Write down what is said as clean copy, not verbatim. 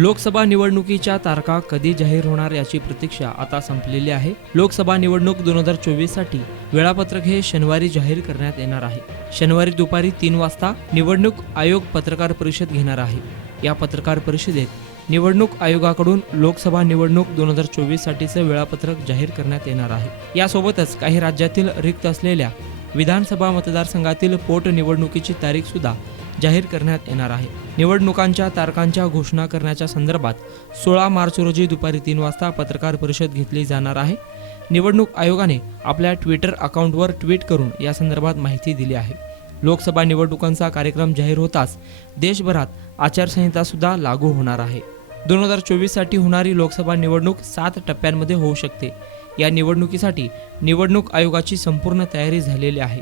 लोकसभा निवडणुकीच्या तारखा कधी जाहीर होणार याची प्रतीक्षा आता संपलेली आहे। लोकसभा निवडणूक 2024 साठी वेळापत्रक हे शनिवारी जाहीर करण्यात येणार आहे। शनिवारी दुपारी 3 वाजता निवडणूक आयोग पत्रकार परिषद घेणार आहे। या पत्रकार परिषदेत निवडणूक आयोगाकडून लोकसभा निवडणूक 2024 साठीचे वेळापत्रक जाहीर करण्यात येणार आहे। यासोबतच काही राज्यातील रिक्त असलेल्या विधानसभा मतदारसंघातील पोटनिवडणुकीची तारीख सुद्धा जाहीर करण्यात येणार आहे। निवडणुकांच्या तारखांच्या घोषणा करण्याच्या संदर्भात 16 मार्च रोजी दुपारी 3 वाजता पत्रकार परिषद घेतली जाणार आहे। निवडणूक आयोगाने आपल्या ट्विटर अकाउंटवर ट्विट करून या संदर्भात माहिती दिली आहे। लोकसभा निवडणुकांचा कार्यक्रम जाहीर होताच देशभरात आचारसंहिता सुद्धा लागू होणार आहे। 2024 साठी होणारी लोकसभा निवडणूक 7 टप्प्यांमध्ये होऊ शकते। या निवडणुकीसाठी निवडणूक आयोगाची संपूर्ण तयारी झालेली आहे।